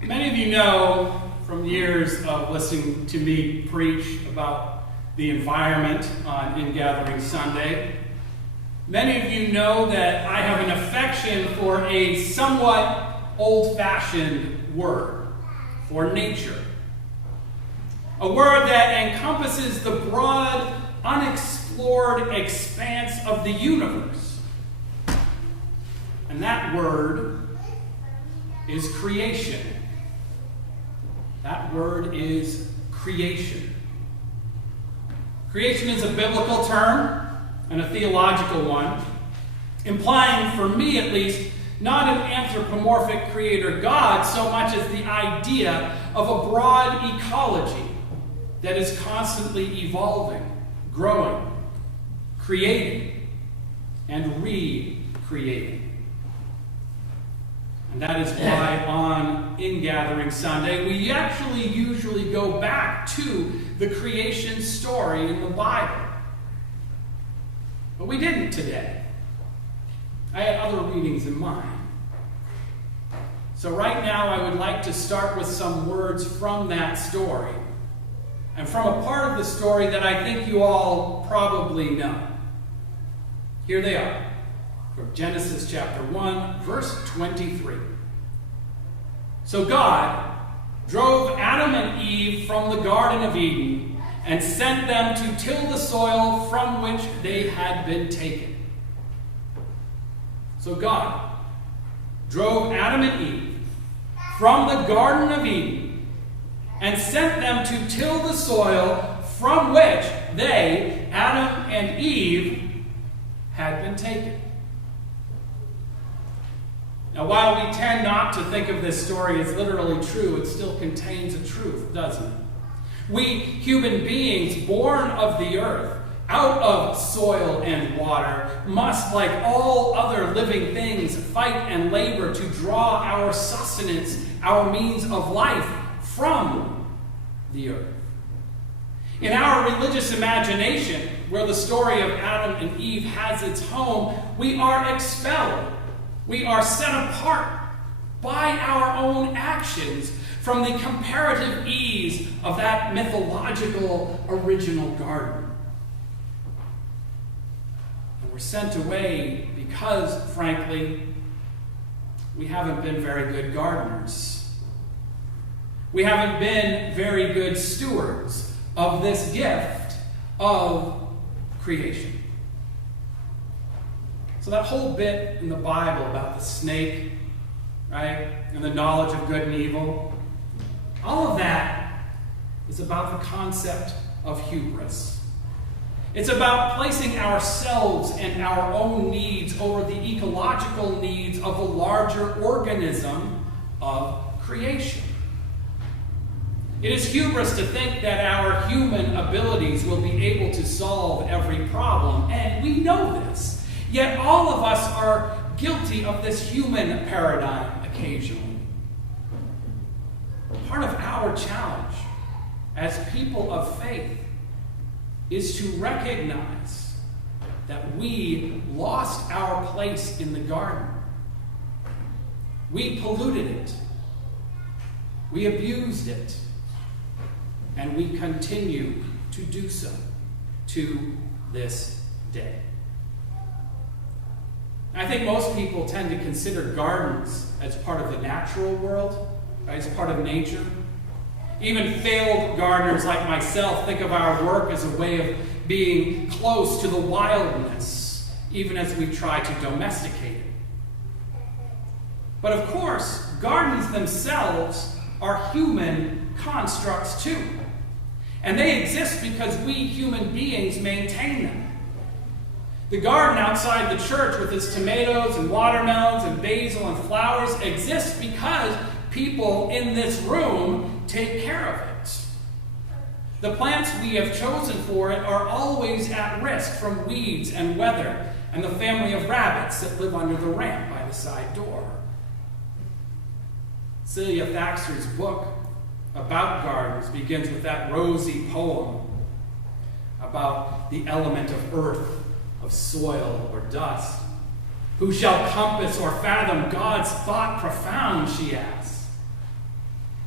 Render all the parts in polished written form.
Many of you know from years of listening to me preach about the environment on Ingathering Sunday, many of you know that I have an affection for a somewhat old-fashioned word, for nature. A word that encompasses the broad, unexplored expanse of the universe. And that word is creation. That word is creation. Creation is a biblical term and a theological one, implying, for me at least, not an anthropomorphic creator God so much as the idea of a broad ecology that is constantly evolving, growing, creating, and recreating. And that is why on Ingathering Sunday, we actually usually go back to the creation story in the Bible. But we didn't today. I had other readings in mind. So right now I would like to start with some words from that story, and from a part of the story that I think you all probably know. Here they are. From Genesis chapter 1, verse 23. So God drove Adam and Eve from the Garden of Eden and sent them to till the soil from which they had been taken. So God drove Adam and Eve from the Garden of Eden and sent them to till the soil from which they, Adam and Eve, had been taken. Now, while we tend not to think of this story as literally true, it still contains a truth, doesn't it? We human beings, born of the earth, out of soil and water, must, like all other living things, fight and labor to draw our sustenance, our means of life, from the earth. In our religious imagination, where the story of Adam and Eve has its home, we are expelled. We are set apart by our own actions from the comparative ease of that mythological original garden. And we're sent away because, frankly, we haven't been very good gardeners. We haven't been very good stewards of this gift of creation. So that whole bit in the Bible about the snake, right, and the knowledge of good and evil, all of that is about the concept of hubris. It's about placing ourselves and our own needs over the ecological needs of the larger organism of creation. It is hubris to think that our human abilities will be able to solve every problem, and we know this. Yet all of us are guilty of this human paradigm occasionally. Part of our challenge as people of faith is to recognize that we lost our place in the garden. We polluted it. We abused it. And we continue to do so to this day. I think most people tend to consider gardens as part of the natural world, right, as part of nature. Even failed gardeners like myself think of our work as a way of being close to the wildness, even as we try to domesticate it. But of course, gardens themselves are human constructs too. And they exist because we human beings maintain them. The garden outside the church with its tomatoes and watermelons and basil and flowers exists because people in this room take care of it. The plants we have chosen for it are always at risk from weeds and weather and the family of rabbits that live under the ramp by the side door. Celia Thaxter's book about gardens begins with that rosy poem about the element of earth, of soil or dust. Who shall compass or fathom God's thought profound, she asks.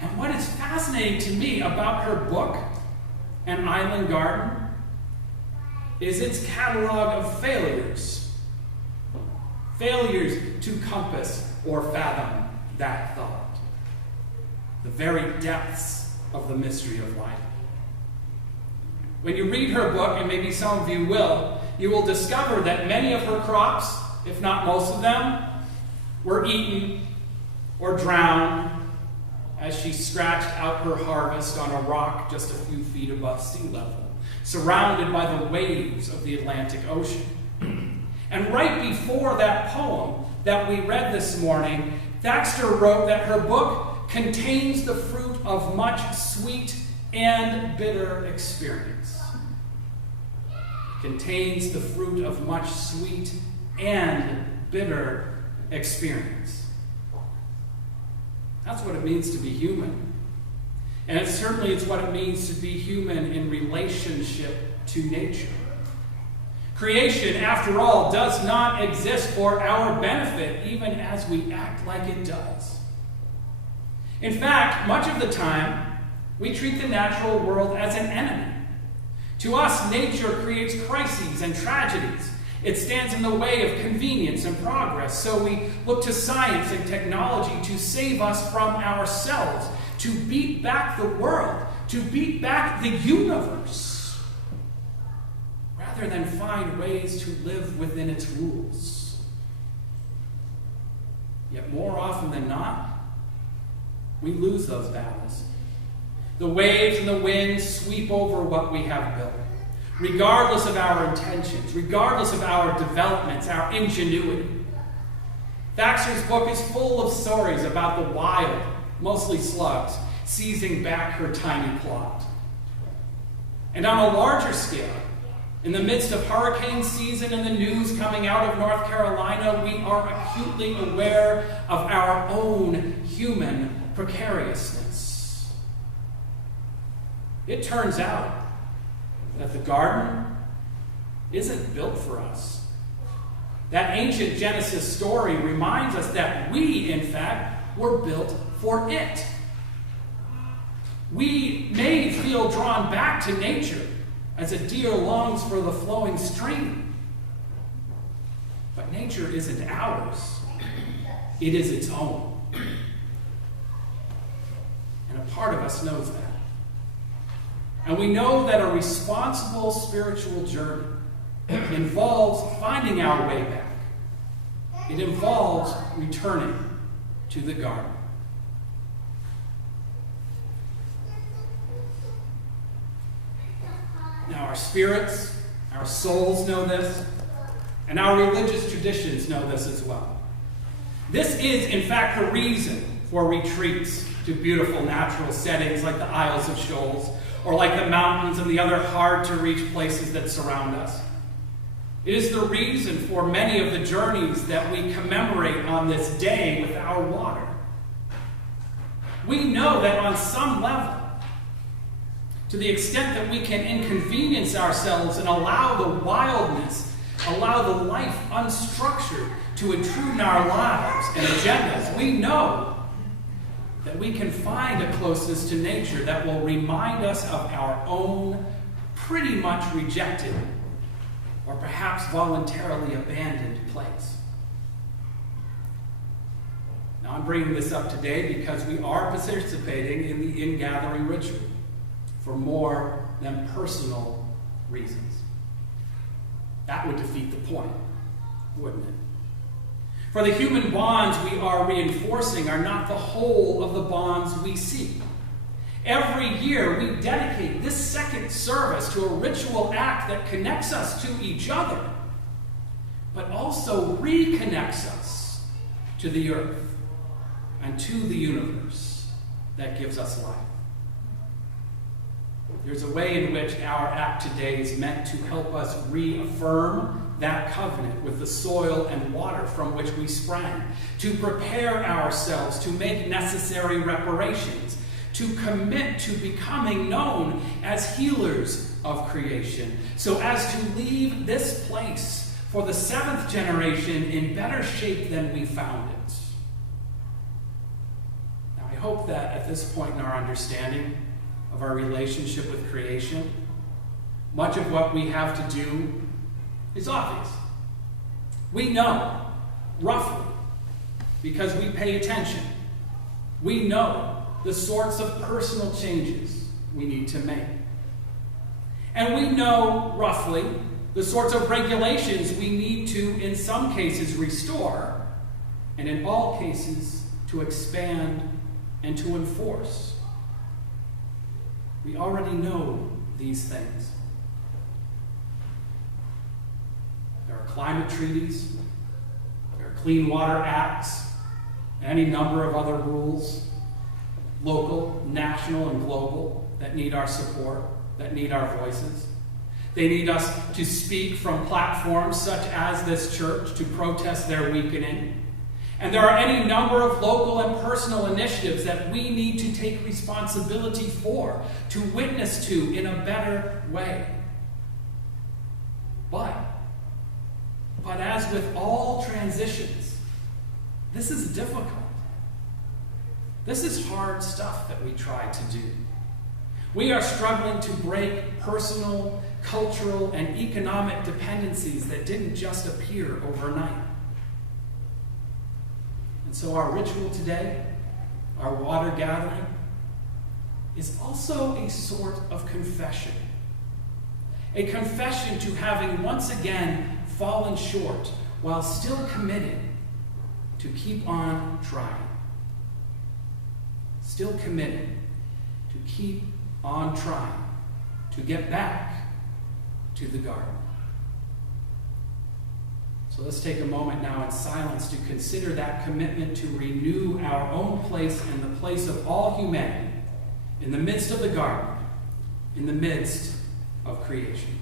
And what is fascinating to me about her book, An Island Garden, is its catalog of failures. Failures to compass or fathom that thought. The very depths of the mystery of life. When you read her book, and maybe some of you will discover that many of her crops, if not most of them, were eaten or drowned as she scratched out her harvest on a rock just a few feet above sea level, surrounded by the waves of the Atlantic Ocean. And right before that poem that we read this morning, Thaxter wrote that her book contains the fruit of much sweet and bitter experience. Contains the fruit of much sweet and bitter experience. That's what it means to be human. And it's what it means to be human in relationship to nature. Creation, after all, does not exist for our benefit, even as we act like it does. In fact, much of the time, we treat the natural world as an enemy. To us, nature creates crises and tragedies. It stands in the way of convenience and progress, so we look to science and technology to save us from ourselves, to beat back the world, to beat back the universe, rather than find ways to live within its rules. Yet more often than not, we lose those battles. The waves and the winds sweep over what we have built, regardless of our intentions, regardless of our developments, our ingenuity. Thaxter's book is full of stories about the wild, mostly slugs, seizing back her tiny plot. And on a larger scale, in the midst of hurricane season and the news coming out of North Carolina, we are acutely aware of our own human precariousness. It turns out that the garden isn't built for us. That ancient Genesis story reminds us that we, in fact, were built for it. We may feel drawn back to nature as a deer longs for the flowing stream. But nature isn't ours. It is its own. And a part of us knows that. And we know that a responsible spiritual journey involves finding our way back. It involves returning to the garden. Now, our spirits, our souls know this, and our religious traditions know this as well. This is, in fact, the reason for retreats to beautiful natural settings like the Isles of Shoals, or like the mountains and the other hard-to-reach places that surround us. It is the reason for many of the journeys that we commemorate on this day with our water. We know that on some level, to the extent that we can inconvenience ourselves and allow the wildness, allow the life unstructured to intrude in our lives and agendas, we know that we can find a closeness to nature that will remind us of our own pretty much rejected or perhaps voluntarily abandoned place. Now, I'm bringing this up today because we are participating in the Ingathering ritual for more than personal reasons. That would defeat the point, wouldn't it? For the human bonds we are reinforcing are not the whole of the bonds we seek. Every year we dedicate this second service to a ritual act that connects us to each other, but also reconnects us to the earth and to the universe that gives us life. There's a way in which our act today is meant to help us reaffirm that covenant with the soil and water from which we sprang, to prepare ourselves to make necessary reparations, to commit to becoming known as healers of creation, so as to leave this place for the seventh generation in better shape than we found it. Now, I hope that at this point in our understanding of our relationship with creation, much of what we have to do is obvious. We know, roughly, because we pay attention. We know the sorts of personal changes we need to make. And we know, roughly, the sorts of regulations we need to, in some cases, restore, and in all cases, to expand and to enforce. We already know these things. There are climate treaties, there are clean water acts, and any number of other rules, local, national, and global, that need our support, that need our voices. They need us to speak from platforms such as this church to protest their weakening. And there are any number of local and personal initiatives that we need to take responsibility for, to witness to in a better way. But as with all transitions, this is difficult. This is hard stuff that we try to do. We are struggling to break personal, cultural, and economic dependencies that didn't just appear overnight. And so our ritual today, our water gathering, is also a sort of confession. A confession to having once again fallen short while still committed to keep on trying. Still committed to keep on trying to get back to the garden. So let's take a moment now in silence to consider that commitment to renew our own place and the place of all humanity in the midst of the garden, in the midst of creation.